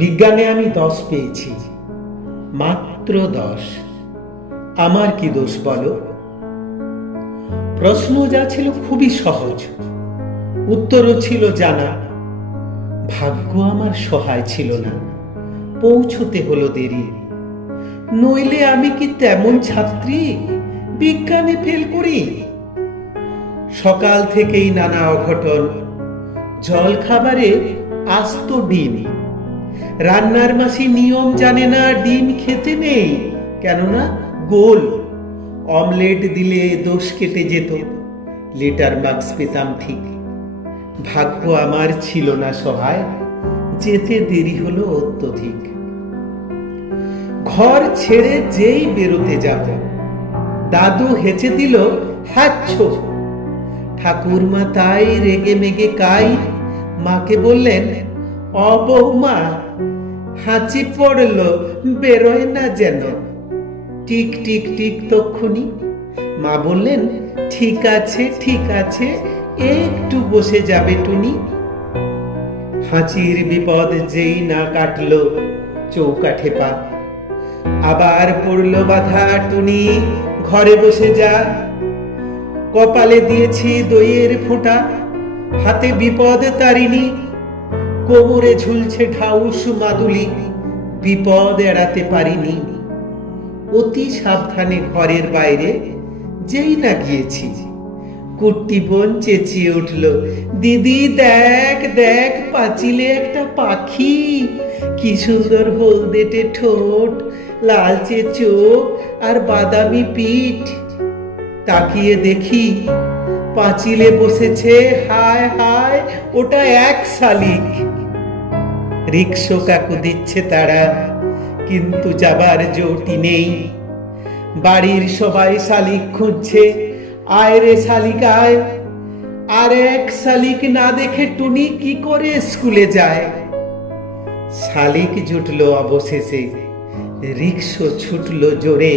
বিজ্ঞানে আমি দশ পেয়েছি। মাত্র দশ। আমার কি দোষ বলো? প্রশ্ন যা ছিল খুবই সহজ। উত্তরও ছিল জানা। ভাগ্য আমার সহায় ছিল না। পৌঁছতে হলো দেরি। নইলে আমি কি তেমন ছাত্রী? বিজ্ঞানে ফেল করি। সকাল থেকেই নানা অঘটন। জল খাবারে আস্ত ডিম। রান্নার মাসি নিয়ম জানে না, ডিম খেতে নেই। কেননা গোল। অমলেট দিলে দোষ কেটে যেত। লেটার মার্কস পেতাম ঠিক। ভাগ্য আমার ছিল না সহায়। যেতে দেরি হলো অত্যধিক। ঘর ছেড়ে যেই বেরোতে যাব। দাদু হেঁচে দিল হ্যাচ্ছ ঠাকুরমা তাই রেগে মেগে কাই। মাকে বললেন অ বৌমা হাঁচি পড়ল, বেরোয় না যেন। টিক টিক টিক তক্ষুনি। মা বললেন, ঠিক আছে ঠিক আছে, একটু বসে যাবে টুনি। হাঁচির বিপদ যেই না কাটলো, চৌকাঠে পা। আবার পড়ল বাধা, টুনি, ঘরে বসে যা। কপালে দিয়েছি দইয়ের ফোঁটা, হাতে বিপদ তারিনি কোমরে ঝুলছে ঢাউস মাদুলি, বিপদ এড়াতে পারিনি। অতি সাবধানে ঘরের বাইরে যেই না গিয়েছি। কুট্টি বোন চেঁচিয়ে উঠল, দিদি, দেখ দেখ, পাঁচিলে একটা পাখি। কি সুন্দর হলদেটে ঠোঁট, লালচে চোখ আর বাদামি পিঠ। তাকিয়ে দেখি পাঁচিলে বসেছে, হায় হায়, ওটা এক শালিক। রিক্সো কাকু দিচ্ছে তারা, কিন্তু যাবার জোটি নেই। বাড়ির সবাই শালিক খুঁজছে, আয় রে শালিক আয়। আর এক শালিক না দেখে টুনি কি করে স্কুলে যায়? শালিক জুটলো অবশেষে, রিক্সো ছুটলো জোরে।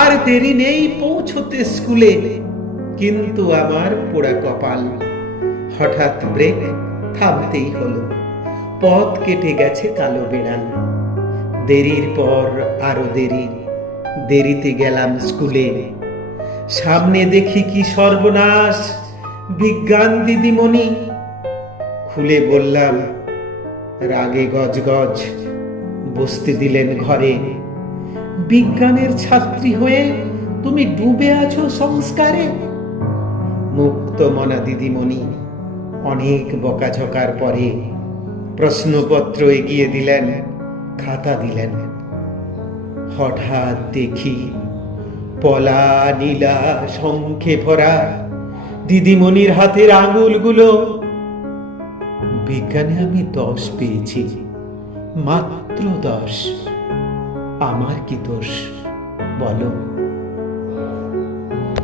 আর দেরি নেই পৌঁছতে স্কুলে, কিন্তু আমার পোড়া কপাল। হঠাৎ ব্রেক থামতেই হলো। পথ কেটে গেছে কালো বেড়াল। দেরির পর আরও দেরি, দেরিতে গেলাম স্কুলে। সামনে দেখি কি সর্বনাশ, বিজ্ঞান দিদিমণি। খুলে বললাম, রাগে গজ গজ বসতে দিলেন ঘরে। বিজ্ঞানের ছাত্রী হয়ে তুমি ডুবে আছো সংস্কারে। মুক্ত মনা দিদিমণি, অনেক বকাঝকার পরে। প্রশ্নপত্র এগিয়ে দিলেন, খাতা দিলেন। হঠাৎ দেখি পলা নীলা শঙ্খে ভরা দিদিমণির হাতের আঙুলগুলো। বিজ্ঞানে আমি দশ পেয়েছি, মাত্র দশ। আমার কি দোষ, বলো?